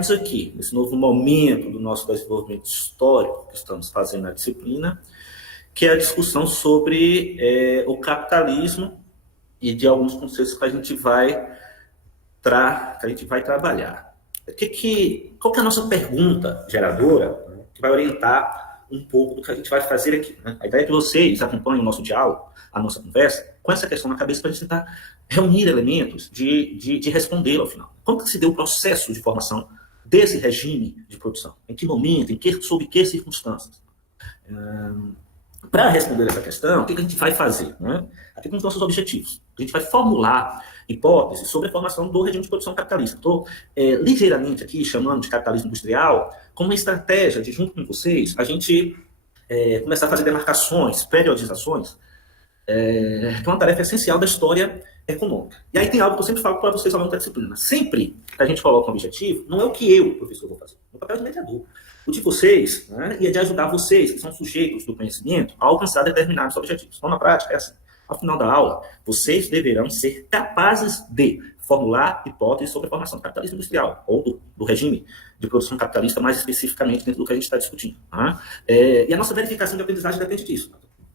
Estamos aqui, nesse novo momento do nosso desenvolvimento histórico que estamos fazendo na disciplina, que é a discussão sobre o capitalismo e de alguns conceitos que a gente vai trabalhar. Qual que é a nossa pergunta geradora, né, que vai orientar um pouco do que a gente vai fazer aqui, né? A ideia é que vocês acompanhem o nosso diálogo, a nossa conversa, com essa questão na cabeça para a gente tentar reunir elementos de respondê-la ao final. Como que se deu o processo de formação desse regime de produção? Em que momento, sob que circunstâncias? Para responder essa questão, o que a gente vai fazer? Né? Aqui com os nossos objetivos. A gente vai formular hipóteses sobre a formação do regime de produção capitalista. Estou ligeiramente aqui chamando de capitalismo industrial como uma estratégia de, junto com vocês, a gente começar a fazer demarcações, periodizações, que é uma tarefa essencial da história econômica. E aí tem algo que eu sempre falo para vocês ao longo da disciplina. Sempre que a gente coloca um objetivo, não é o que eu, professor, vou fazer. É o papel de mediador. O de vocês, né, e é de ajudar vocês, que são sujeitos do conhecimento, a alcançar determinados objetivos. Então, na prática, é assim. Ao final da aula, vocês deverão ser capazes de formular hipóteses sobre a formação do capitalismo industrial, ou do regime de produção capitalista, mais especificamente dentro do que a gente está discutindo. Tá? E a nossa verificação de aprendizagem depende disso.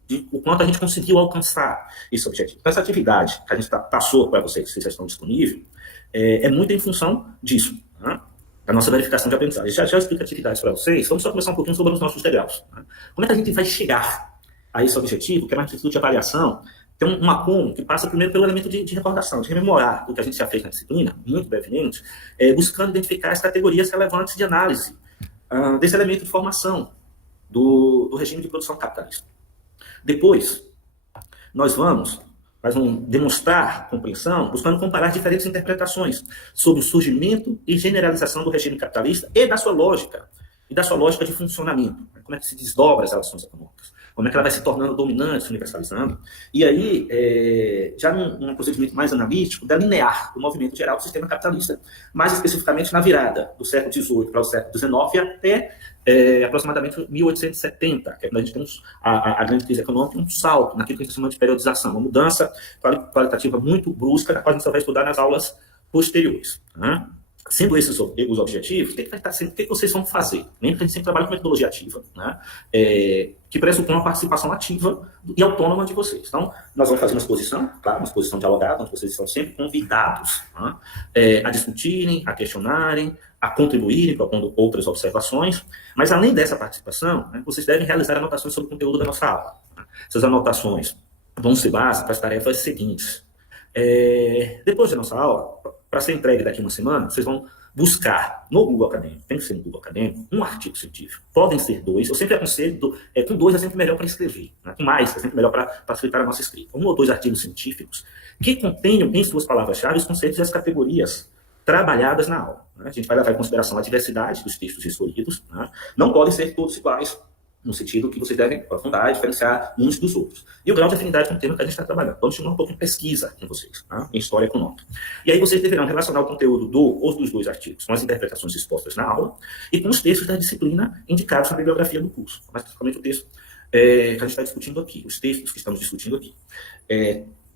De o quanto a gente conseguiu alcançar esse objetivo. Então, essa atividade que a gente passou para vocês, se vocês já estão disponíveis, é muito em função disso, né? Da nossa verificação de aprendizagem. Já explico atividades para vocês, vamos só começar um pouquinho sobre os nossos degraus. Né? Como é que a gente vai chegar a esse objetivo, que é uma atitude de avaliação? Tem um acúmulo que passa primeiro pelo elemento de recordação, de rememorar o que a gente já fez na disciplina, muito brevemente, buscando identificar as categorias relevantes de análise desse elemento de formação do regime de produção capitalista. Depois, nós vamos demonstrar compreensão, buscando comparar diferentes interpretações sobre o surgimento e generalização do regime capitalista e da sua lógica de funcionamento. Como é que se desdobra as relações econômicas? Como é que ela vai se tornando dominante, se universalizando? E aí, já num procedimento mais analítico, delinear o movimento geral do sistema capitalista, mais especificamente na virada do século XVIII para o século XIX até aproximadamente 1870, que é quando a gente tem a grande crise econômica, um salto naquilo que a gente chama de periodização, uma mudança qualitativa muito brusca, da qual a gente só vai estudar nas aulas posteriores. Né? Sendo esses os objetivos, o que vocês vão fazer? Lembra que a gente sempre trabalha com metodologia ativa, né? Que pressupõe uma participação ativa e autônoma de vocês. Então, nós vamos fazer uma exposição, claro, uma exposição dialogada, onde vocês estão sempre convidados, né? A discutirem, a questionarem, a contribuírem, propondo outras observações, mas além dessa participação, né, vocês devem realizar anotações sobre o conteúdo da nossa aula. Né? Essas anotações vão ser base para as tarefas seguintes. Depois da nossa aula, para ser entregue daqui a uma semana, vocês vão buscar no Google Acadêmico, tem que ser no Google Acadêmico, um artigo científico. Podem ser 2, eu sempre aconselho, com 2 é sempre melhor para escrever, né? Com mais é sempre melhor para facilitar a nossa escrita. 1 ou 2 artigos científicos que contenham em suas palavras-chave os conceitos e as categorias trabalhadas na aula. Né? A gente vai levar em consideração a diversidade dos textos escolhidos, né? Não podem ser todos iguais, no sentido que vocês devem aprofundar e diferenciar uns dos outros. E o grau de afinidade com o tema que a gente está trabalhando. Vamos estimular um pouco de pesquisa com vocês, tá? Em história econômica. E aí vocês deverão relacionar o conteúdo ou dos 2 artigos com as interpretações expostas na aula e com os textos da disciplina indicados na bibliografia do curso. Mais especificamente o texto que a gente está discutindo aqui, os textos que estamos discutindo aqui.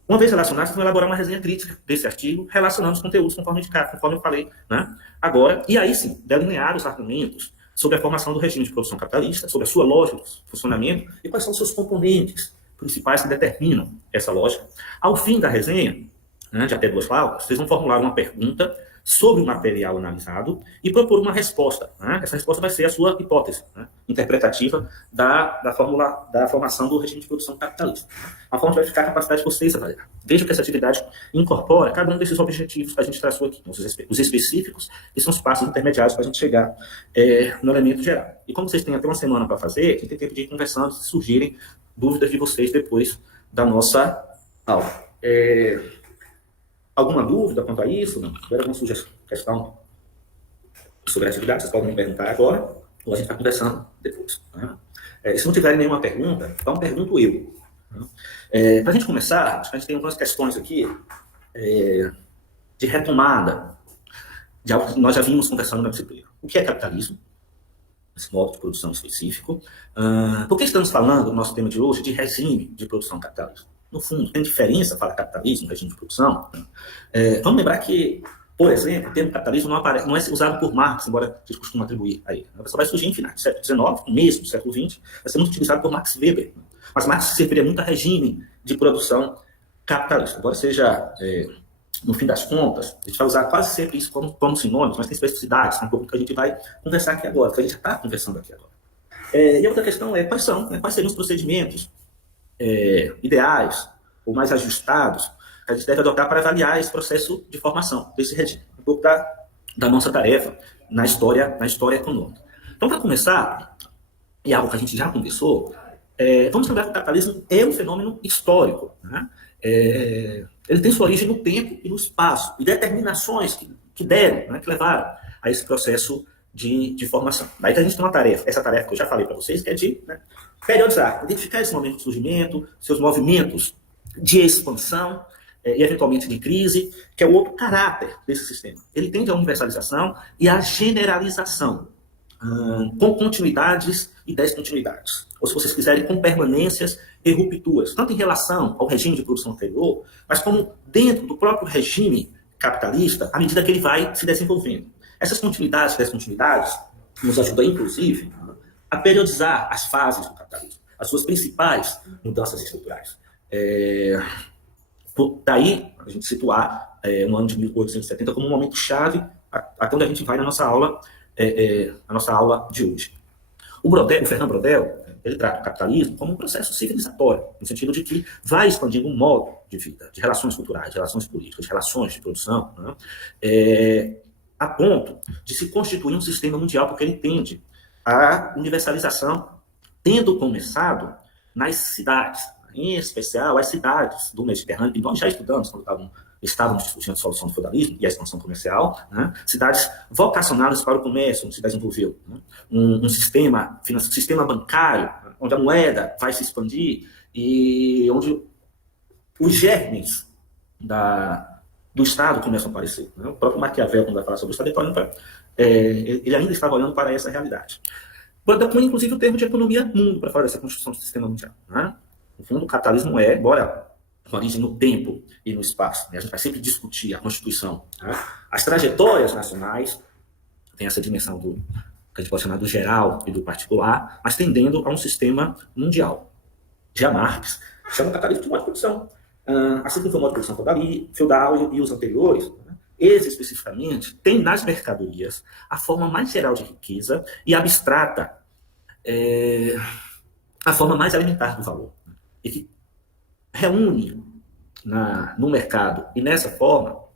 Uma vez relacionados, vocês vão elaborar uma resenha crítica desse artigo, relacionando os conteúdos conforme indicado, conforme eu falei, né? Agora, e aí sim, delinear os argumentos sobre a formação do regime de produção capitalista, sobre a sua lógica de funcionamento e quais são os seus componentes principais que determinam essa lógica. Ao fim da resenha, né, de até 2 aulas, vocês vão formular uma pergunta sobre o material analisado e propor uma resposta. Né? Essa resposta vai ser a sua hipótese, né, interpretativa da formação do regime de produção capitalista. A forma vai ficar a capacidade de vocês avaliar. Vejam que essa atividade incorpora cada um desses objetivos que a gente traçou aqui, os específicos, que são os passos intermediários para a gente chegar no elemento geral. E como vocês têm até uma semana para fazer, a gente tem tempo de ir conversando, se surgirem dúvidas de vocês depois da nossa aula. Alguma dúvida quanto a isso? Não? Tiver alguma questão sobre a atividade, vocês podem me perguntar agora, ou a gente vai conversando depois. Né? Se não tiverem nenhuma pergunta, então pergunto eu. Né? Para a gente começar, acho que a gente tem algumas questões aqui de retomada de algo que nós já vimos conversando na disciplina. O que é capitalismo? Esse modo de produção específico. Por que estamos falando, no nosso tema de hoje, de regime de produção capitalista? No fundo, tem diferença para capitalismo, regime de produção? Vamos lembrar que Por exemplo, o termo capitalismo não é usado por Marx, embora a gente costuma atribuir a ele. Só vai surgir em finais do século XIX, mesmo do século XX, vai ser muito utilizado por Max Weber. Mas Marx se referia muito a regime de produção capitalista. Embora seja, no fim das contas, a gente vai usar quase sempre isso como sinônimos, mas tem especificidades, é um pouco do que a gente vai conversar aqui agora, que a gente já está conversando aqui agora. E a outra questão é quais seriam os procedimentos ideais ou mais ajustados que a gente deve adotar para avaliar esse processo de formação desse regime. Um pouco da nossa tarefa na história econômica. Então, para começar, e algo que a gente já conversou, vamos lembrar que o capitalismo é um fenômeno histórico. Né? Ele tem sua origem no tempo e no espaço, e determinações que deram, né, que levaram a esse processo de formação. Daí que a gente tem uma tarefa, essa tarefa que eu já falei para vocês, que é de periodizar, identificar esse momento de surgimento, seus movimentos de expansão, e eventualmente de crise, que é o outro caráter desse sistema. Ele tende à universalização e à generalização, com continuidades e descontinuidades. Ou, se vocês quiserem, com permanências e rupturas, tanto em relação ao regime de produção anterior, mas como dentro do próprio regime capitalista, à medida que ele vai se desenvolvendo. Essas continuidades e descontinuidades nos ajudam, inclusive, a periodizar as fases do capitalismo, as suas principais mudanças estruturais. Daí, a gente situar o ano de 1870 como um momento chave até onde a gente vai na nossa aula, de hoje. O Fernand Braudel, ele trata o capitalismo como um processo civilizatório, no sentido de que vai expandindo um modo de vida, de relações culturais, de relações políticas, de relações de produção, né, a ponto de se constituir um sistema mundial, porque ele entende a universalização tendo começado nas cidades, em especial as cidades do Mediterrâneo, que nós já estudamos quando estávamos discutindo a solução do feudalismo e a expansão comercial, né? Cidades vocacionadas para o comércio, onde se desenvolveu, né? um sistema bancário, onde a moeda vai se expandir e onde os germes do Estado começam a aparecer. Né? O próprio Maquiavel, quando vai falar sobre o Estado, ele ainda estava olhando para essa realidade. Braudel põe, inclusive, o termo de economia mundo para falar dessa construção do sistema mundial. Né? No fundo, o capitalismo embora com origem no tempo e no espaço, né? A gente vai sempre discutir a Constituição. Né? As trajetórias nacionais têm essa dimensão que a gente pode chamar do geral e do particular, mas tendendo a um sistema mundial. Já Marx chama o capitalismo de modo de produção. Assim como foi o modo de produção feudal e os anteriores, né? Esse, especificamente, tem nas mercadorias a forma mais geral de riqueza e abstrata a forma mais elementar do valor. Né? E que reúne no mercado e nessa forma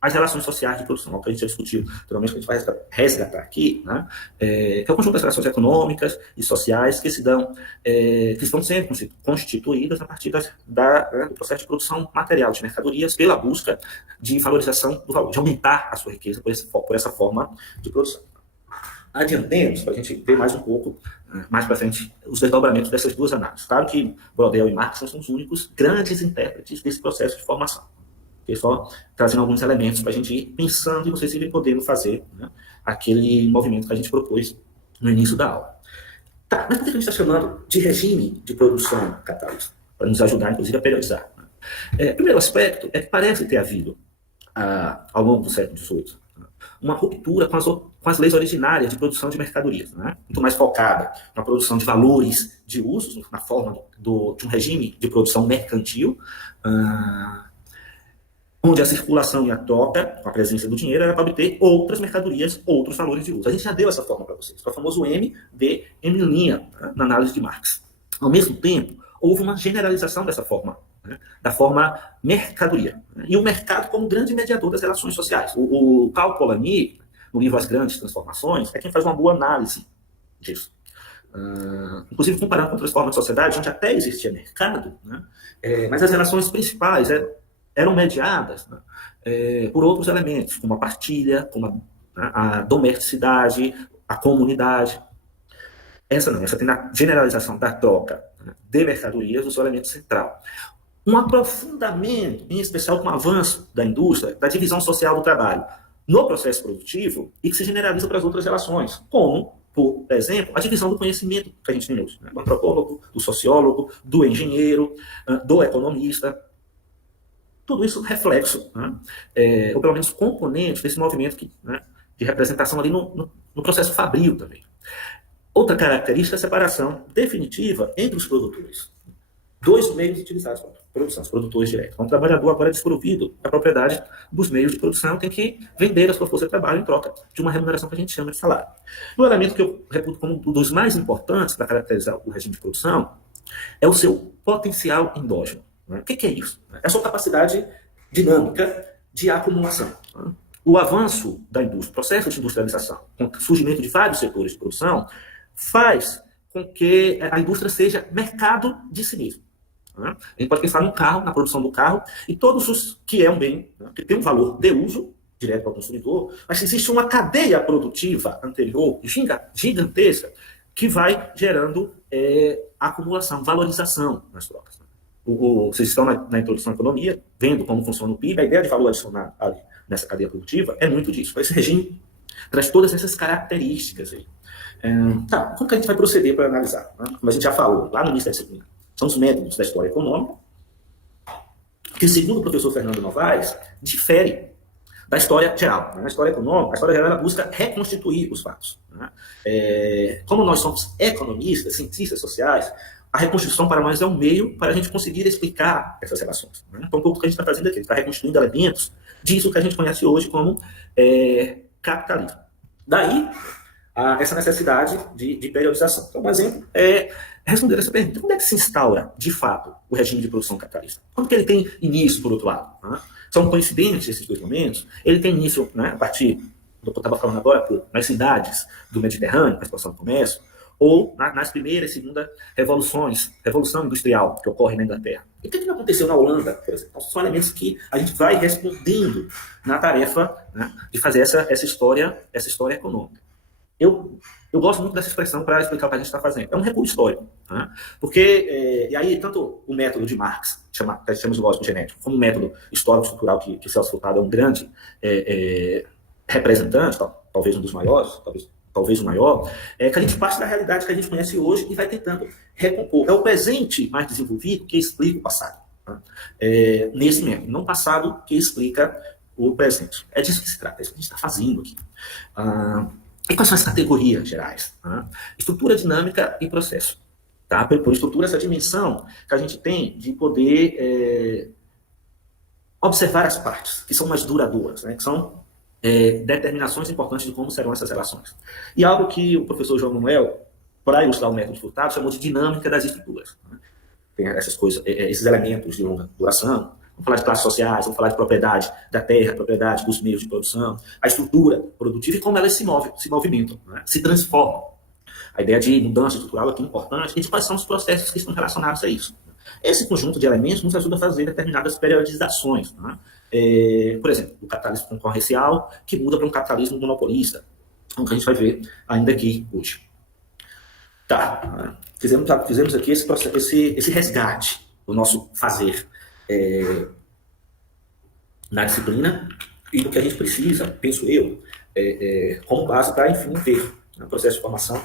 as relações sociais de produção, que a gente já discutiu, naturalmente, que a gente vai resgatar aqui, né? Que é o conjunto das relações econômicas e sociais que que estão sendo constituídas a partir do processo de produção material de mercadorias pela busca de valorização do valor, de aumentar a sua riqueza por essa forma de produção. Adiantemos, para a gente ver mais um pouco, mais para frente, os desdobramentos dessas duas análises. Claro que Braudel e Marx são os únicos grandes intérpretes desse processo de formação. Estou só trazendo alguns elementos para a gente ir pensando e vocês irem podendo fazer, né, aquele movimento que a gente propôs no início da aula. Tá, mas por que a gente está chamando de regime de produção capitalista? Para nos ajudar, inclusive, a periodizar. Né? Primeiro aspecto é que parece ter havido, ao longo do século XVIII, uma ruptura com as leis originárias de produção de mercadorias, né? Muito mais focada na produção de valores de usos, na forma de um regime de produção mercantil, onde a circulação e a troca, com a presença do dinheiro, era para obter outras mercadorias, outros valores de uso. A gente já deu essa forma para vocês, que é o famoso M de Emilian, né, na análise de Marx. Ao mesmo tempo, houve uma generalização dessa forma, né, da forma mercadoria. Né, e o mercado como grande mediador das relações sociais. O Karl Polanyi, no livro As Grandes Transformações, é quem faz uma boa análise disso. Inclusive comparando com outras formas de sociedade, onde até existia mercado, né, mas as relações principais eram mediadas, né, por outros elementos, como a partilha, como a domesticidade, a comunidade. Essa tem a generalização da troca, né, de mercadorias, o seu elemento central. Um aprofundamento, em especial com o avanço da indústria, da divisão social do trabalho no processo produtivo e que se generaliza para as outras relações, como, por exemplo, a divisão do conhecimento que a gente tem hoje, né, do antropólogo, do sociólogo, do engenheiro, do economista. tudo isso reflexo, né, ou pelo menos componente desse movimento né, de representação ali no processo fabril também. Outra característica é a separação definitiva entre os produtores. Dois meios utilizados para produção, os produtores diretos. Então, o trabalhador agora é desprovido da propriedade dos meios de produção, tem que vender a sua força de trabalho em troca de uma remuneração que a gente chama de salário. Um elemento que eu reputo como um dos mais importantes para caracterizar o regime de produção é o seu potencial endógeno. Né? O que é isso? É a sua capacidade dinâmica de acumulação. Né? O avanço da indústria, o processo de industrialização, com o surgimento de vários setores de produção, faz com que a indústria seja mercado de si mesmo. A gente pode pensar no carro, na produção do carro, e todos os que é um bem, que tem um valor de uso direto ao consumidor, mas existe uma cadeia produtiva anterior, gigantesca, que vai gerando acumulação, valorização nas trocas. Vocês estão na introdução à economia, vendo como funciona o PIB, a ideia de valor adicionado ali nessa cadeia produtiva é muito disso. Esse regime traz todas essas características aí. Tá, como que a gente vai proceder para analisar? Né? Como a gente já falou lá no início da disciplina, são os métodos da história econômica, que, segundo o professor Fernando Novaes, difere da história geral. Né? A história econômica, a história geral, ela busca reconstituir os fatos. Né? Como nós somos economistas, cientistas sociais, a reconstrução para nós é um meio para a gente conseguir explicar essas relações. Né? Então, um pouco o que a gente está fazendo aqui, está reconstruindo elementos disso que a gente conhece hoje como capitalismo. Daí, essa necessidade de periodização. Então, um exemplo é responder essa pergunta. Quando é que se instaura, de fato, o regime de produção capitalista? Quando que ele tem início, por outro lado? Né? São coincidentes esses dois momentos. Ele tem início, né, a partir do que eu estava falando agora, nas cidades do Mediterrâneo, com a expansão do comércio, ou nas primeiras e segunda revolução industrial que ocorre na Inglaterra. E o que aconteceu na Holanda, por exemplo? Então, são elementos que a gente vai respondendo na tarefa, né, de fazer essa história econômica. Eu gosto muito dessa expressão para explicar o que a gente está fazendo. É um recuo histórico. Né? Porque, e aí, tanto o método de Marx, que a gente chama de lógico genético, como o método histórico-estrutural, que Celso Furtado é um grande representante, talvez um dos maiores, talvez o maior, que a gente parte da realidade que a gente conhece hoje e vai tentando recompor. É o presente mais desenvolvido que explica o passado. Né? Nesse método, não o passado que explica o presente. É disso que se trata, é isso que a gente está fazendo aqui. E quais são as categorias gerais? Né? Estrutura dinâmica e processo. Tá? Por estrutura, essa dimensão que a gente tem de poder observar as partes, que são mais duradouras, né? Que são determinações importantes de como serão essas relações. E algo que o professor João Manuel, para ilustrar o método de Furtado, chamou de dinâmica das estruturas. Né? Tem essas coisas, esses elementos de longa duração. Vamos falar de classes sociais, vamos falar de propriedade da terra, propriedade dos meios de produção, a estrutura produtiva e como elas se movimentam, né? Se transformam. A ideia de mudança estrutural aqui é importante e de quais são os processos que estão relacionados a isso. Esse conjunto de elementos nos ajuda a fazer determinadas periodizações. Né? Por exemplo, o capitalismo concorrencial, que muda para um capitalismo monopolista, o que a gente vai ver ainda aqui hoje. Tá, fizemos aqui esse resgate do nosso fazer na disciplina e do que a gente precisa, penso eu, como base para, enfim, ver o processo de formação,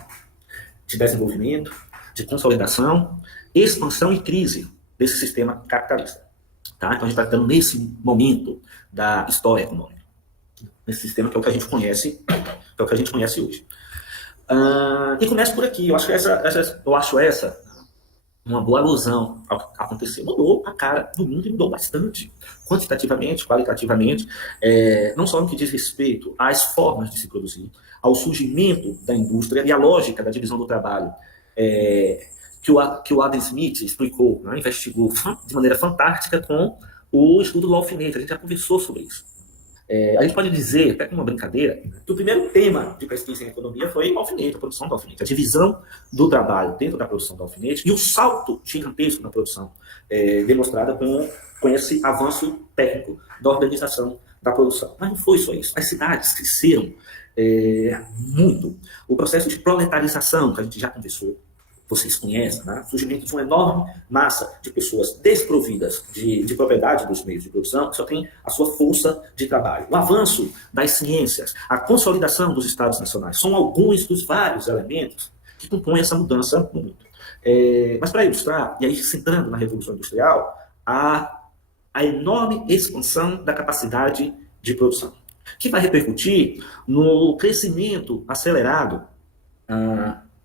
de desenvolvimento, de consolidação, expansão e crise desse sistema capitalista. Tá? Então, a gente está estando nesse momento da história econômica, nesse sistema que é o que a gente conhece, hoje. E começa por aqui. Eu acho essa uma boa alusão ao que aconteceu. Mudou a cara do mundo e mudou bastante, quantitativamente, qualitativamente, não só no que diz respeito às formas de se produzir, ao surgimento da indústria e à lógica da divisão do trabalho, que o Adam Smith explicou, né, investigou de maneira fantástica com o estudo do alfinete. A gente já conversou sobre isso. A gente pode dizer, até com uma brincadeira, que o primeiro tema de pesquisa em economia foi o alfinete, a produção do alfinete, a divisão do trabalho dentro da produção do alfinete e o salto gigantesco na produção, demonstrada com esse avanço técnico da organização da produção. Mas não foi só isso. As cidades cresceram muito. O processo de proletarização, que a gente já conversou, vocês conhecem, né? Surgimento de uma enorme massa de pessoas desprovidas de propriedade dos meios de produção, que só tem a sua força de trabalho. O avanço das ciências, a consolidação dos estados nacionais, são alguns dos vários elementos que compõem essa mudança no mundo. Mas para ilustrar, e aí centrando na Revolução Industrial, a enorme expansão da capacidade de produção, que vai repercutir no crescimento acelerado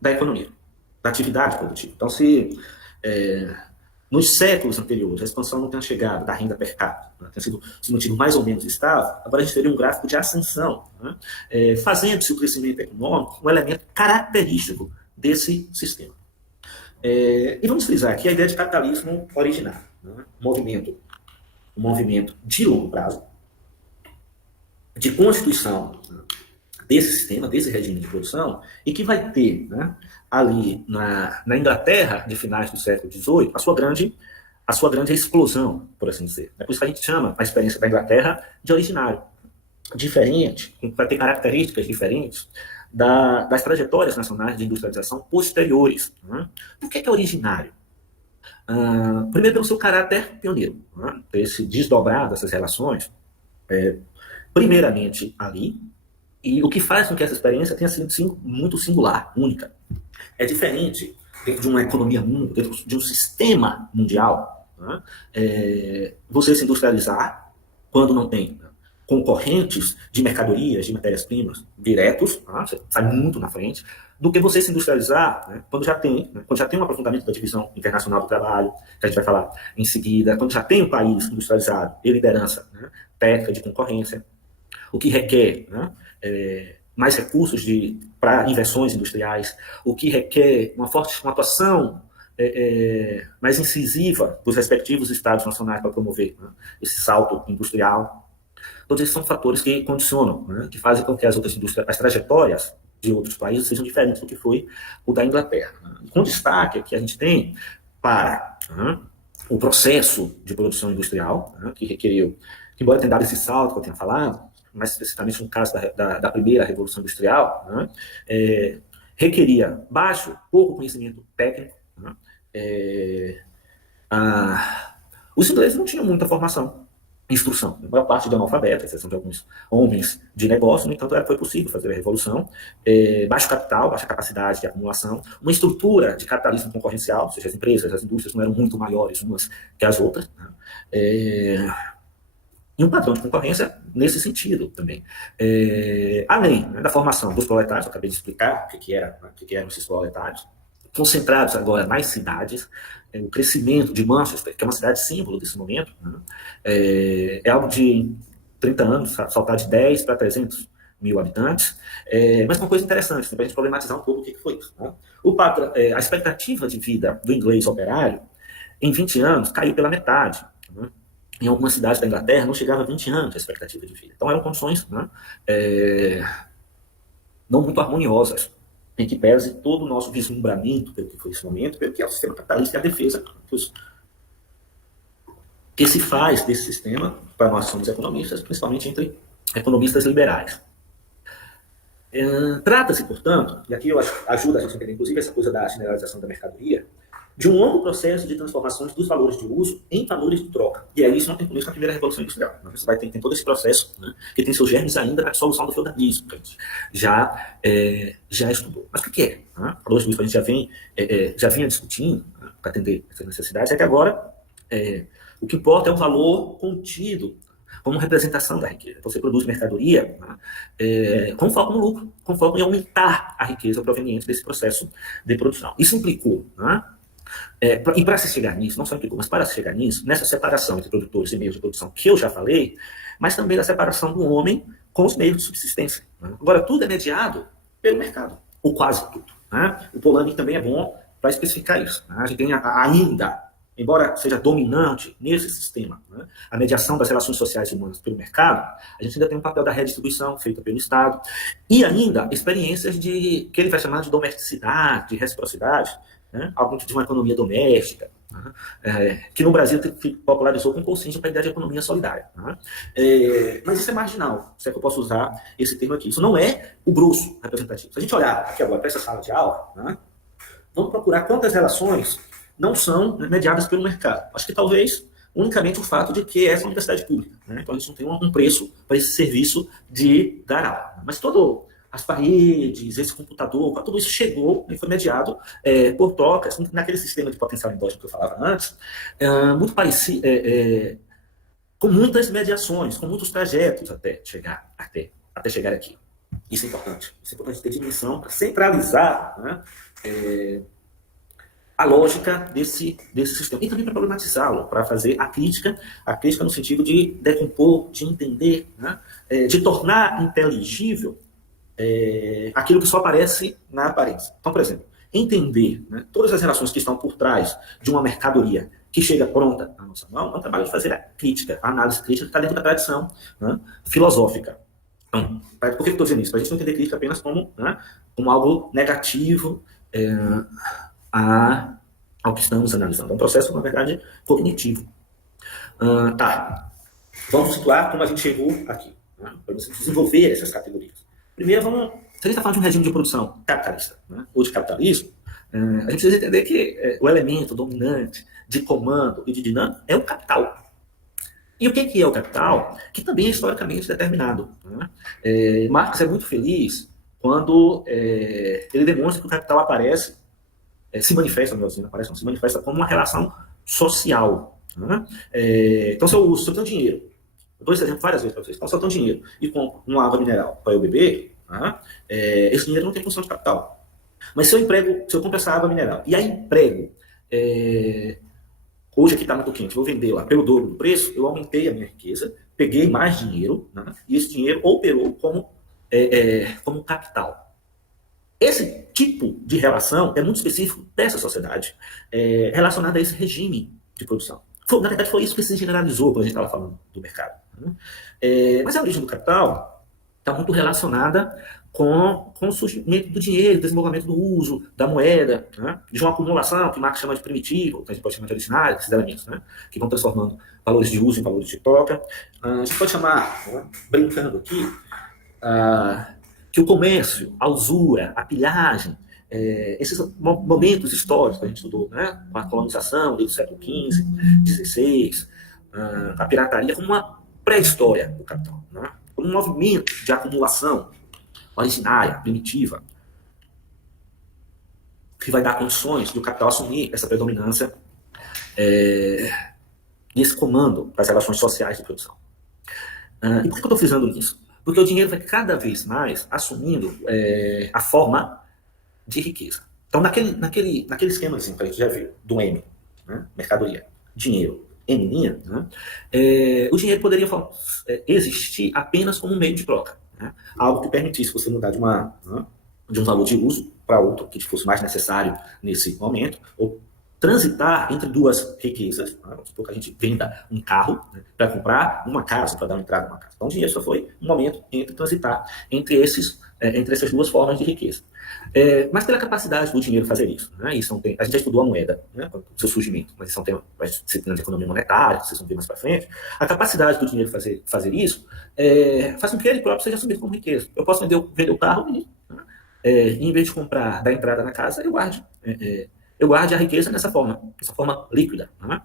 da economia, da atividade produtiva. Então, se nos séculos anteriores a expansão não tenha chegado da renda per capita, né, tenha sido se mantido mais ou menos estável, agora a gente teria um gráfico de ascensão, né, fazendo-se o crescimento econômico um elemento característico desse sistema. E vamos frisar aqui a ideia de capitalismo originário, né, um movimento de longo prazo, de constituição, né, desse sistema, desse regime de produção, e que vai ter, né, ali na Inglaterra de finais do século XVIII a sua grande explosão, por assim dizer. É por isso que a gente chama a experiência da Inglaterra de originário, diferente, vai ter características diferentes das trajetórias nacionais de industrialização posteriores. Né? Por que é originário? Primeiro, pelo seu caráter pioneiro, né? Esse desdobrar dessas relações, primeiramente ali, e o que faz com que essa experiência tenha sido muito singular, única. É diferente dentro de uma economia mundial, dentro de um sistema mundial, né? Você se industrializar quando não tem concorrentes de mercadorias, de matérias-primas diretos, tá? Você sai muito na frente, do que você se industrializar, né, quando já tem um aprofundamento da divisão internacional do trabalho, que a gente vai falar em seguida, quando já tem um país industrializado e liderança, né, técnica de concorrência, o que requer, né, mais recursos para inversões industriais, o que requer uma atuação mais incisiva dos respectivos estados nacionais para promover, né, esse salto industrial. Todos esses são fatores que condicionam, né, que fazem com que as outras indústrias, as trajetórias de outros países sejam diferentes do que foi o da Inglaterra. Né. Com destaque que a gente tem para, né, o processo de produção industrial, né, que requeriu, que embora tenha dado esse salto que eu tenha falado, mais especificamente no caso da primeira Revolução Industrial, né, requeria pouco conhecimento técnico. Né, os ingleses não tinham muita formação, instrução, a maior parte de analfabetas, exceção de alguns homens de negócio, no entanto, foi possível fazer a revolução, baixo capital, baixa capacidade de acumulação, uma estrutura de capitalismo concorrencial, ou seja, as empresas, as indústrias não eram muito maiores umas que as outras, né, e um padrão de concorrência nesse sentido também. Além, né, da formação dos proletários, eu acabei de explicar o que eram esses proletários, concentrados agora nas cidades, o crescimento de Manchester, que é uma cidade símbolo desse momento, né, é algo de 30 anos, saltar de 10 para 300 mil habitantes, mas uma coisa interessante, para a gente problematizar um pouco o que foi isso. Né? A expectativa de vida do inglês operário, em 20 anos, caiu pela metade. Né? Em algumas cidades da Inglaterra, não chegava a 20 anos a expectativa de vida. Então, eram condições, né, não muito harmoniosas, em que pese todo o nosso vislumbramento pelo que foi esse momento, pelo que é o sistema capitalista e a defesa que se faz desse sistema para nós somos economistas, principalmente entre economistas liberais. Trata-se, portanto, e aqui eu ajuda a gente a entender, inclusive, essa coisa da generalização da mercadoria, de um longo processo de transformações dos valores de uso em valores de troca. E aí isso não tem começo na primeira Revolução Industrial. Você vai ter todo esse processo, né, que tem seus germes ainda na dissolução do feudalismo, que a gente já estudou. Mas o que é? Né? Hoje a gente já vinha discutindo, né, para atender essas necessidades, é que agora o que importa é o valor contido como representação da riqueza. Então, você produz mercadoria, né, com foco no lucro, com foco em aumentar a riqueza proveniente desse processo de produção. Isso implicou, né, e para se chegar nisso, não só implicou, mas para se chegar nisso, nessa separação entre produtores e meios de produção que eu já falei, mas também da separação do homem com os meios de subsistência. Né? Agora, tudo é mediado pelo mercado, ou quase tudo. Né? O Polanyi também é bom para especificar isso. Né? A gente tem ainda, embora seja dominante nesse sistema, né, a mediação das relações sociais humanas pelo mercado, a gente ainda tem um papel da redistribuição feita pelo Estado, e ainda experiências que ele vai chamar de domesticidade, de reciprocidade, né, algo de uma economia doméstica, né, que no Brasil popularizou com consciência para a ideia de economia solidária. Né, mas isso é marginal, se é que eu posso usar esse termo aqui. Isso não é o grosso representativo. Se a gente olhar aqui agora para essa sala de aula, né, vamos procurar quantas relações não são mediadas pelo mercado. Acho que talvez unicamente o fato de que essa é uma universidade pública. Né? Então a gente não tem um preço para esse serviço de dar aula. Mas as paredes, esse computador, tudo isso chegou e foi mediado por trocas, naquele sistema de potencial endógeno que eu falava antes, muito parecido, com muitas mediações, com muitos trajetos até chegar aqui. Isso é importante. Isso é importante ter dimensão para centralizar, né, a lógica desse sistema. E também para problematizá-lo, para fazer a crítica no sentido de decompor, de entender, né, de tornar inteligível aquilo que só aparece na aparência. Então, por exemplo, entender, né, todas as relações que estão por trás de uma mercadoria que chega pronta à nossa mão, é um trabalho de fazer a crítica, a análise crítica que está dentro da tradição, né, filosófica. Então, por que eu estou dizendo isso? Para a gente não entender crítica apenas como, né, como algo negativo ao que estamos analisando. É um processo, na verdade, cognitivo. Tá. Vamos situar como a gente chegou aqui, né, para você desenvolver essas categorias. Primeiro, se a gente está falando de um regime de produção capitalista, né, ou de capitalismo, a gente precisa entender que o elemento dominante de comando e de dinâmica é o capital. E o que é o capital? Que também é historicamente determinado, né? Marx é muito feliz quando ele demonstra que o capital aparece, se manifesta, se manifesta como uma relação social. Né? Então, se eu tenho dinheiro, eu dou esse exemplo várias vezes para vocês, então, se eu tenho dinheiro e compro uma água mineral para eu beber, né, esse dinheiro não tem função de capital. Mas se eu compro essa água mineral e aí emprego, hoje aqui está muito quente, vou vender lá pelo dobro do preço, eu aumentei a minha riqueza, peguei mais dinheiro, né, e esse dinheiro operou como capital. Esse tipo de relação é muito específico dessa sociedade, relacionada a esse regime de produção. Na verdade, foi isso que se generalizou quando a gente estava falando do mercado. Né? Mas a origem do capital está muito relacionada com o surgimento do dinheiro, desenvolvimento do uso da moeda, né, de uma acumulação que Marx chama de primitivo, que a gente pode chamar de originária, esses elementos, né, que vão transformando valores de uso em valores de troca. A gente pode chamar, né, brincando aqui, que o comércio, a usura, a pilhagem, esses momentos históricos que a gente estudou, né, com a colonização do século XV, XVI, a pirataria, como uma pré-história do capital, né, como um movimento de acumulação originária, primitiva, que vai dar condições do capital assumir essa predominância e esse comando das relações sociais de produção. E por que eu estou frisando nisso? Porque o dinheiro vai cada vez mais assumindo a forma de riqueza. Então, naquele esquemazinho que a gente já viu, do M, né, mercadoria, dinheiro, M', né, o dinheiro poderia existir apenas como um meio de troca. Né? Algo que permitisse você mudar de um valor de uso para outro, que fosse mais necessário nesse momento, ou transitar entre duas riquezas. Né? Vamos supor que a gente venda um carro, né, para comprar uma casa, para dar uma entrada numa casa. Então, o dinheiro só foi um momento entre transitar entre essas duas formas de riqueza. Mas pela capacidade do dinheiro fazer isso. Né? Isso a gente já estudou a moeda, né, o seu surgimento, mas isso é um tema que vai ser de economia monetária, que vocês vão ver mais para frente. A capacidade do dinheiro fazer isso faz com que ele próprio seja assumido como riqueza. Eu posso vender o carro e, em vez de comprar, dar entrada na casa, eu guarde a riqueza nessa forma líquida. Né?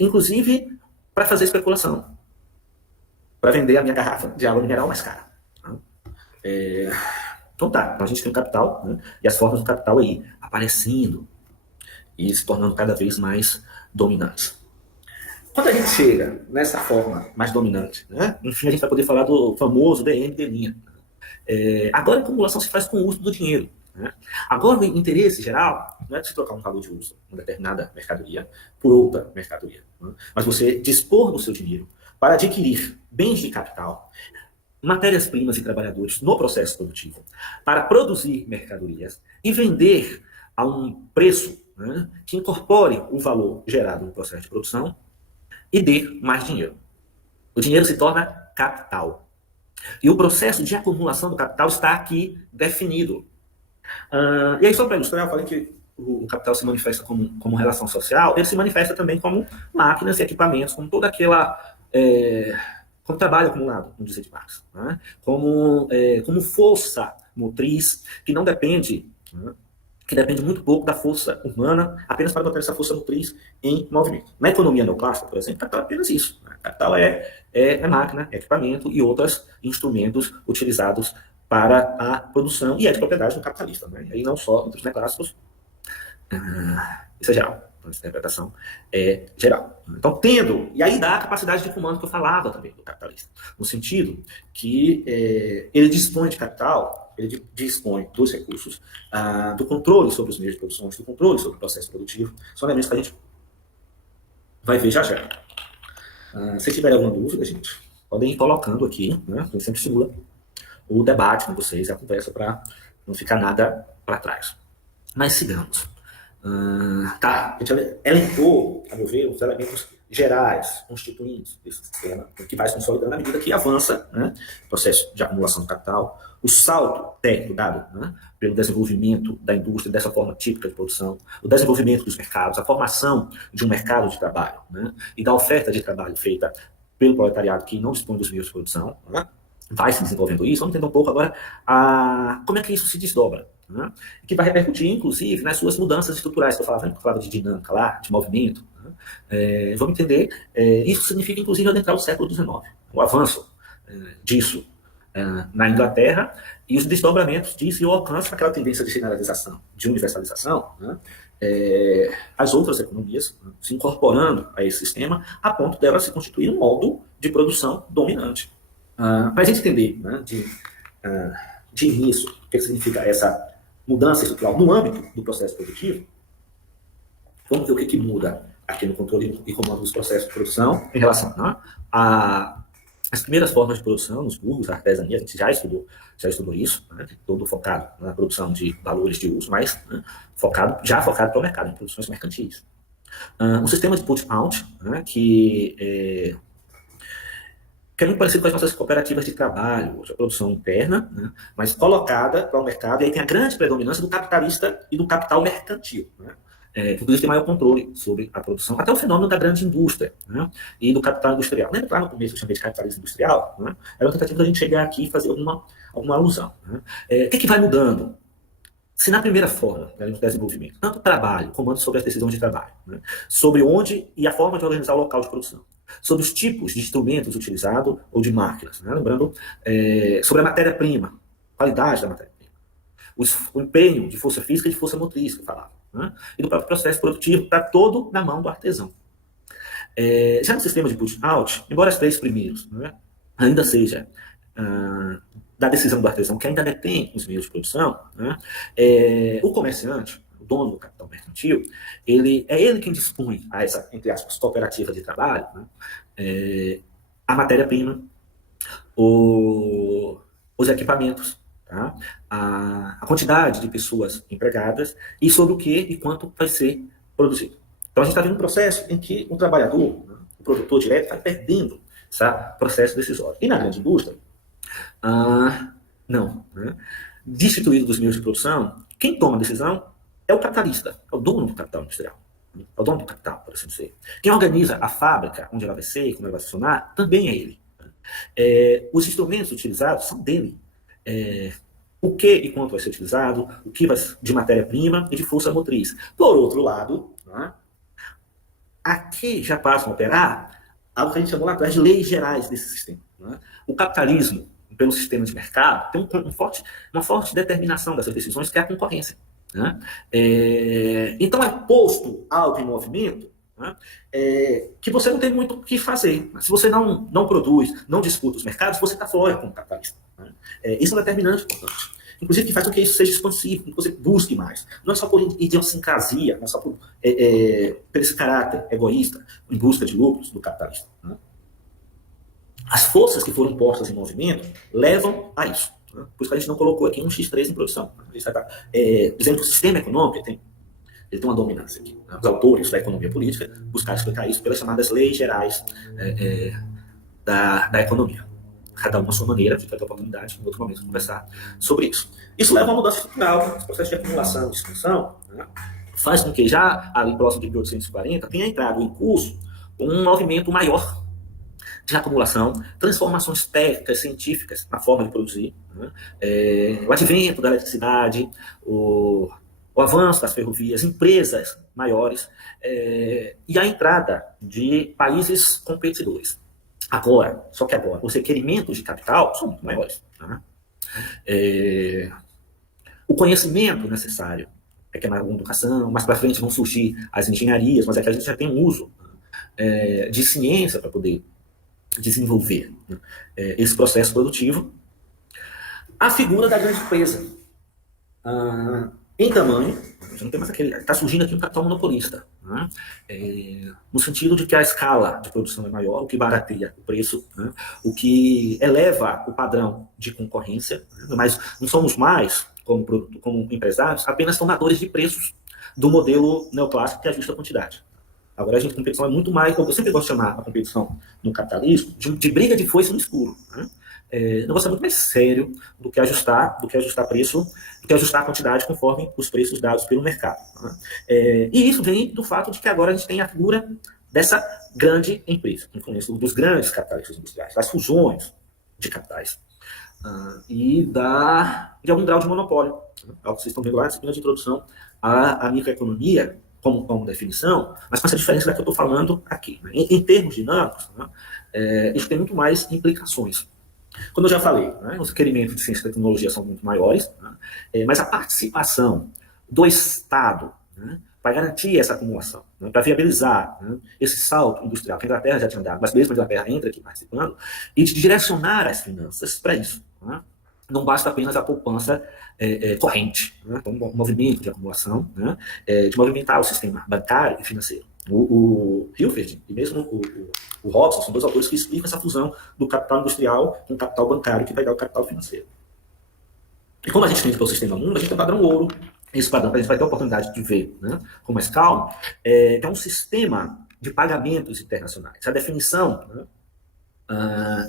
Inclusive, para fazer especulação, para vender a minha garrafa de água mineral mais cara. Né? Então a gente tem o capital, né, e as formas do capital aí aparecendo e se tornando cada vez mais dominantes. Quando a gente chega nessa forma mais dominante, né, enfim, a gente vai poder falar do famoso DM'. Agora a acumulação se faz com o uso do dinheiro. Né? Agora o interesse geral não é de se trocar um valor de uso, uma determinada mercadoria, por outra mercadoria. Né? Mas você dispor do seu dinheiro para adquirir bens de capital, matérias-primas e trabalhadores no processo produtivo, para produzir mercadorias e vender a um preço, né, que incorpore o valor gerado no processo de produção e dê mais dinheiro. O dinheiro se torna capital. E o processo de acumulação do capital está aqui definido. E aí, só para ilustrar, eu falei que o capital se manifesta como relação social, ele se manifesta também como máquinas e equipamentos, como toda aquela... como trabalho acumulado, como dizer de Marx, né? como força motriz que não depende, né? Que depende muito pouco da força humana, apenas para botar essa força motriz em movimento. Na economia neoclássica, por exemplo, capital é apenas isso. Né? Capital é máquina, é equipamento e outros instrumentos utilizados para a produção e é de propriedade do capitalista. Né? E aí não só entre os neoclássicos, isso é geral. Então, essa interpretação é geral. Então, e aí dá a capacidade de comando que eu falava também do capitalista, no sentido que ele dispõe de capital, ele dispõe dos recursos, do controle sobre os meios de produção, do controle sobre o processo produtivo. São elementos que a gente vai ver já já. Se tiver alguma dúvida, gente, podem ir colocando aqui, né? A gente sempre estimula o debate com vocês, a conversa, para não ficar nada para trás. Mas sigamos. A gente elencou, a meu ver, os elementos gerais, constituintes desse sistema, que vai se consolidando à medida que avança, né, o processo de acumulação de capital, o salto técnico dado, né, pelo desenvolvimento da indústria dessa forma típica de produção, o desenvolvimento dos mercados, a formação de um mercado de trabalho, né, e da oferta de trabalho feita pelo proletariado que não dispõe dos meios de produção, né, vai se desenvolvendo isso. Vamos entender um pouco agora como é que isso se desdobra, né? Que vai repercutir, inclusive, nas suas mudanças estruturais, que eu falava de dinâmica lá, de movimento. Né? Vamos entender, isso significa, inclusive, adentrar o século XIX, o avanço disso na Inglaterra e os desdobramentos disso e o alcance daquela tendência de generalização, de universalização, né? As outras economias, né, se incorporando a esse sistema, a ponto dela se constituir um modo de produção dominante. Para a gente entender, né, de início o que significa essa mudança estrutural no âmbito do processo produtivo, vamos ver o que muda aqui no controle e comando dos processos de produção em relação, né, às primeiras formas de produção, nos burgos, a artesania. A gente já estudou isso, né, todo focado na produção de valores de uso, mas, né, focado para o mercado, em produções mercantis. O sistema de put-out, né, que é muito parecido com as nossas cooperativas de trabalho, a produção interna, né, mas colocada para o mercado, e aí tem a grande predominância do capitalista e do capital mercantil, né, que inclusive tem maior controle sobre a produção, até o fenômeno da grande indústria, né, e do capital industrial. Lembra que lá no começo eu chamei de capitalismo industrial? Né, era uma tentativa da gente chegar aqui e fazer alguma alusão. Né. O que vai mudando? Se na primeira forma, né, do desenvolvimento, tanto trabalho, comando sobre as decisões de trabalho, né, sobre onde e a forma de organizar o local de produção, sobre os tipos de instrumentos utilizados ou de máquinas, né, lembrando, sobre a matéria-prima, qualidade da matéria-prima, o empenho de força física e de força motriz, que eu falava, né, e do próprio processo produtivo, está todo na mão do artesão. Já no sistema de put-out, embora os 3 primeiros, né, ainda seja da decisão do artesão, que ainda detém os meios de produção, né, o comerciante, o dono do capital mercantil, ele quem dispõe a essa, entre aspas, cooperativa de trabalho, né, a matéria-prima, os equipamentos, tá, a quantidade de pessoas empregadas e sobre o que e quanto vai ser produzido. Então a gente está vendo um processo em que o trabalhador, né, o produtor direto, vai perdendo esse processo decisório. E na grande indústria, não. Né? Destituído dos meios de produção, quem toma a decisão é o capitalista, é o dono do capital industrial. É o dono do capital, por assim dizer. Quem organiza a fábrica, onde ela vai ser e como ela vai funcionar, também é ele. Os instrumentos utilizados são dele. O que e quanto vai ser utilizado, o que vai de matéria-prima e de força motriz. Por outro lado, né, aqui já passam a operar algo que a gente chamou lá atrás de leis gerais desse sistema. Né? O capitalismo, pelo sistema de mercado, tem uma forte determinação dessas decisões, que é a concorrência. Né? Então é posto algo em movimento, né, que você não tem muito o que fazer. Se você não produz, não disputa os mercados, você está fora como capitalista. Né? Isso é um determinante importante. Inclusive que faz com que isso seja expansivo, que você busque mais. Não é só por idiosincrasia, não é só por esse caráter egoísta, em busca de lucros do capitalista. Né? As forças que foram postas em movimento levam a isso. Né? Por isso que a gente não colocou aqui um X3 em produção. A gente está dizendo que o sistema econômico ele tem uma dominância aqui. Né? Os autores da economia política buscaram explicar isso pelas chamadas leis gerais da economia. Cada uma a sua maneira, fica a oportunidade em outro momento de conversar sobre isso. Isso leva a uma mudança estrutural, esse processo de acumulação e expansão, né, faz com que já ali próximo de 1840 tenha entrado em curso um movimento maior de acumulação, transformações técnicas, científicas na forma de produzir, né, o advento da eletricidade, o avanço das ferrovias, empresas maiores, e a entrada de países competidores. Só que agora, os requerimentos de capital são muito maiores. Né? O conhecimento necessário que é mais uma educação, mais para frente vão surgir as engenharias, mas é que a gente já tem um uso de ciência para poder desenvolver, né, esse processo produtivo. A figura da grande empresa. Em tamanho, não tem mais aquele. Está surgindo aqui um capital monopolista, né? No sentido de que a escala de produção é maior, o que barateia o preço, né? O que eleva o padrão de concorrência, né? Mas não somos mais, como empresários, apenas tomadores de preços do modelo neoclássico que ajusta a quantidade. Agora, a competição é muito mais, eu sempre gosto de chamar a competição no capitalismo de briga de foice no escuro, né? O negócio é muito mais sério do que ajustar preço, do que ajustar a quantidade conforme os preços dados pelo mercado, né? E isso vem do fato de que agora a gente tem a figura dessa grande empresa, influência dos grandes capitalistas industriais, das fusões de capitais, e de algum grau de monopólio. Algo que vocês estão vendo lá na disciplina de introdução à microeconomia, como definição, mas com essa diferença da que eu estou falando aqui. Né? Em termos dinâmicos, né, isso tem muito mais implicações. Como eu já falei, né, os requerimentos de ciência e tecnologia são muito maiores, né, mas a participação do Estado, né, para garantir essa acumulação, né, para viabilizar, né, esse salto industrial que a Inglaterra já tinha dado, mas mesmo a Inglaterra entra aqui participando, e de direcionar as finanças para isso. Né? Não basta apenas a poupança corrente, né? Então, um movimento de acumulação, né? De movimentar o sistema bancário e financeiro. O Hilferd e mesmo o Robson são dois autores que explicam essa fusão do capital industrial com o capital bancário que vai dar o capital financeiro. E como a gente tem o sistema mundo, a gente tem o padrão ouro. Esse padrão, a gente vai ter a oportunidade de ver, né, com mais calma, que é um sistema de pagamentos internacionais. A definição, né,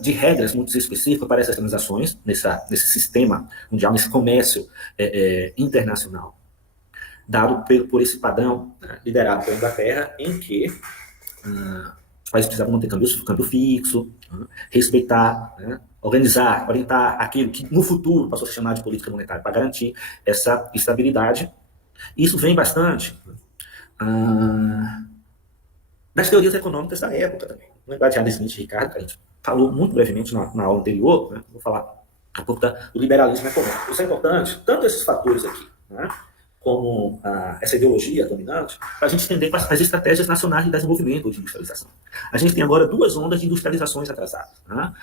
de regras muito específicas para essas transações, nesse sistema mundial, nesse comércio internacional, dado por esse padrão, né, liderado pela Inglaterra, em que os países precisavam manter câmbio fixo, respeitar, né, orientar aquilo que no futuro passou a se chamar de política monetária para garantir essa estabilidade. Isso vem bastante das teorias econômicas da época também. Lembrar de Adam Smith e Ricardo, que a gente falou muito brevemente na aula anterior, né? Vou falar um pouco do liberalismo econômico. Isso é importante, tanto esses fatores aqui, né, como essa ideologia dominante, para a gente entender as estratégias nacionais de desenvolvimento ou de industrialização. A gente tem agora duas ondas de industrializações atrasadas. Né?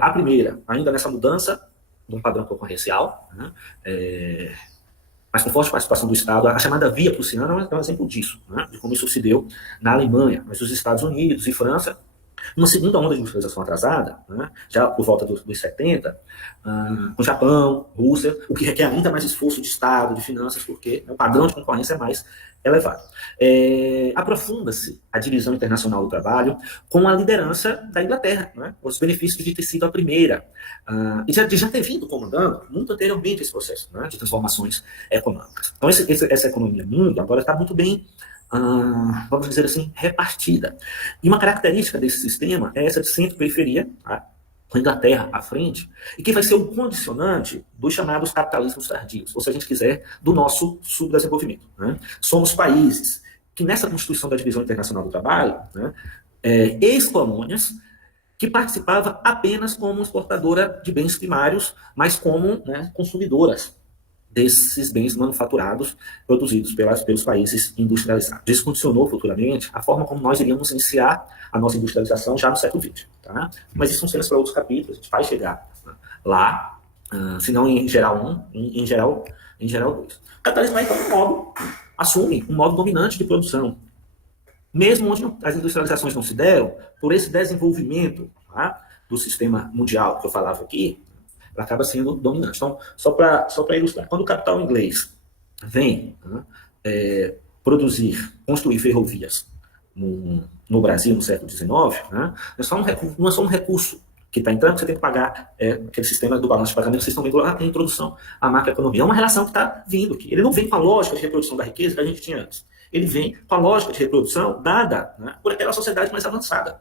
A primeira, ainda nessa mudança de um padrão concorrencial, né, mas com forte participação do Estado, a chamada Via Prussiana é um exemplo disso, né, de como isso se deu na Alemanha, mas os Estados Unidos e França, uma segunda onda de industrialização atrasada, né, já por volta dos 70, com Japão, Rússia, o que requer ainda mais esforço de Estado, de finanças, porque o padrão de concorrência é mais elevado. Aprofunda-se a divisão internacional do trabalho com a liderança da Inglaterra, né, os benefícios de ter sido a primeira, e já ter vindo comandando muito anteriormente esse processo, né, de transformações econômicas. Então, essa economia mundo agora está muito bem, vamos dizer assim, repartida. E uma característica desse sistema é essa de centro-periferia, tá, com a Inglaterra à frente, e que vai ser o condicionante dos chamados capitalismos tardios, ou se a gente quiser, do nosso subdesenvolvimento. Né? Somos países que nessa constituição da divisão internacional do trabalho, né, ex-colônias, que participava apenas como exportadora de bens primários, mas como, né, consumidoras desses bens manufaturados produzidos pelos países industrializados. Isso condicionou futuramente a forma como nós iríamos iniciar a nossa industrialização já no século XX. Tá? Mas isso são cenas para outros capítulos, a gente vai chegar, né, lá, se não em geral 1, em geral 2. O capitalismo, então, assume um modo dominante de produção. Mesmo onde as industrializações não se deram, por esse desenvolvimento, tá, do sistema mundial que eu falava aqui, ela acaba sendo dominante. Então, só para ilustrar, quando o capital inglês vem, né, construir ferrovias no Brasil no século XIX, né, não é só um recurso que está entrando, você tem que pagar aquele sistema do balanço de pagamento, vocês estão vendo lá na introdução à macroeconomia. É uma relação que está vindo aqui. Ele não vem com a lógica de reprodução da riqueza que a gente tinha antes. Ele vem com a lógica de reprodução dada, né, por aquela sociedade mais avançada.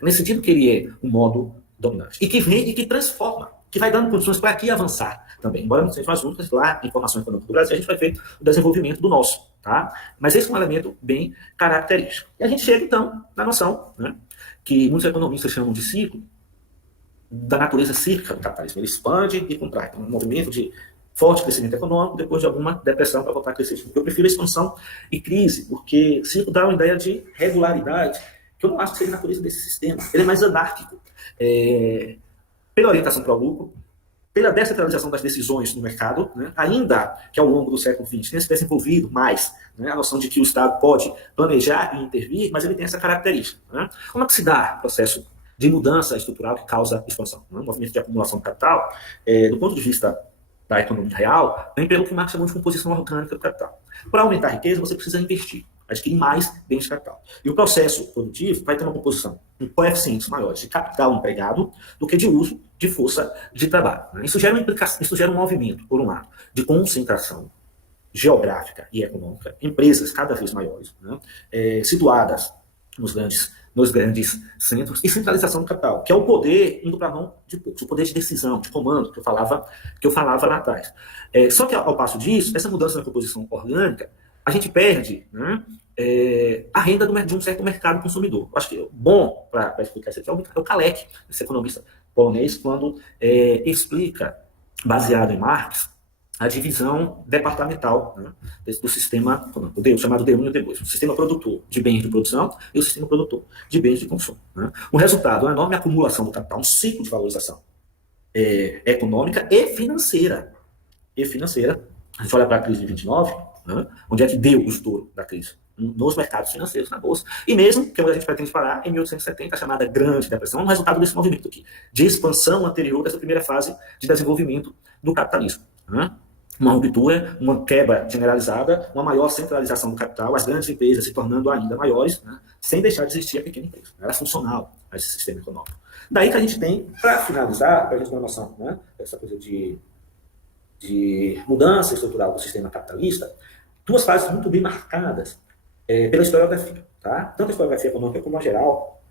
Nesse sentido que ele é um modo dominante. E que vem e que transforma, que vai dando condições para aqui avançar também. Embora não sejam as únicas, lá em formação econômica do Brasil, a gente vai ver o desenvolvimento do nosso. Tá? Mas esse é um elemento bem característico. E a gente chega, então, na noção, né, que muitos economistas chamam de ciclo, da natureza cíclica do capitalismo. Ele expande e contrai. Então, um movimento de forte crescimento econômico depois de alguma depressão para voltar a crescer. Eu prefiro expansão e crise, porque ciclo dá uma ideia de regularidade, que eu não acho que seja natureza desse sistema. Ele é mais anárquico. Pela orientação para o lucro, pela descentralização das decisões no mercado, né, ainda que ao longo do século XX tenha se desenvolvido mais, né, a noção de que o Estado pode planejar e intervir, mas ele tem essa característica. Né? Como é que se dá o processo de mudança estrutural que causa expansão? Né? O movimento de acumulação de capital, do ponto de vista da economia real, vem pelo que Marx chamou de composição orgânica do capital. Para aumentar a riqueza, você precisa investir, adquirir mais bens de capital. E o processo produtivo vai ter uma composição com coeficientes maiores de capital empregado do que de uso de força de trabalho. Né? Isso gera um movimento, por um lado, de concentração geográfica e econômica, empresas cada vez maiores, né? Situadas nos grandes centros, e centralização do capital, que é o poder indo para a mão de poucos, o poder de decisão, de comando, que eu falava lá atrás. Só que, ao passo disso, essa mudança na composição orgânica, a gente perde, né, a renda de um certo mercado consumidor. Acho que bom para explicar isso aqui é o Kalec, esse economista polonês, quando explica, baseado em Marx, a divisão departamental, né, do sistema econômico, chamado D1 e D2, o sistema produtor de bens de produção e o sistema produtor de bens de consumo. Né. O resultado é uma enorme acumulação do capital, um ciclo de valorização econômica e financeira. A gente olha para a crise de 29, né, onde é que deu o estouro da crise? Nos mercados financeiros, na bolsa. E mesmo, que a gente pretende parar, em 1870, a chamada Grande Depressão, é um resultado desse movimento aqui, de expansão anterior dessa primeira fase de desenvolvimento do capitalismo. Né? Uma ruptura, uma quebra generalizada, uma maior centralização do capital, as grandes empresas se tornando ainda maiores, né, sem deixar de existir a pequena empresa. Ela é funcional a esse sistema econômico. Daí que a gente tem, para finalizar, para a gente ter uma noção, né, dessa coisa de mudança estrutural do sistema capitalista, duas fases muito bem marcadas pela historiografia. Tá? Tanto a historiografia econômica como a geral,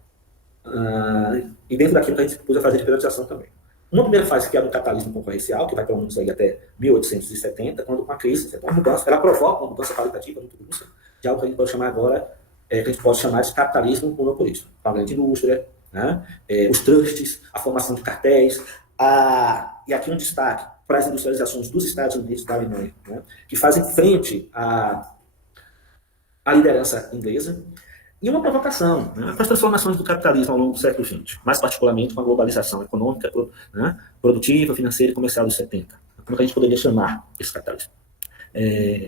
e dentro daquilo que a gente propôs a fazer de privatização também. Uma primeira fase, que é a do capitalismo concorrencial, que vai pelo menos aí até 1870, quando com a crise, uma mudança, ela provoca uma mudança qualitativa muito brusca, de algo que a gente pode chamar agora, que a gente pode chamar de capitalismo monopolista. A grande indústria, né, os trusts, a formação de cartéis, e aqui um destaque para as industrializações dos Estados Unidos e da Alemanha, né, que fazem frente à liderança inglesa, e uma provocação, né, para as transformações do capitalismo ao longo do século XX, mais particularmente com a globalização econômica, né, produtiva, financeira e comercial dos 70. Como é que a gente poderia chamar esse capitalismo?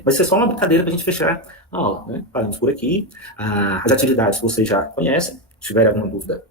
Vai ser só uma brincadeira para a gente fechar a aula. Né? Paramos por aqui. As atividades vocês já conhecem. Se tiver alguma dúvida,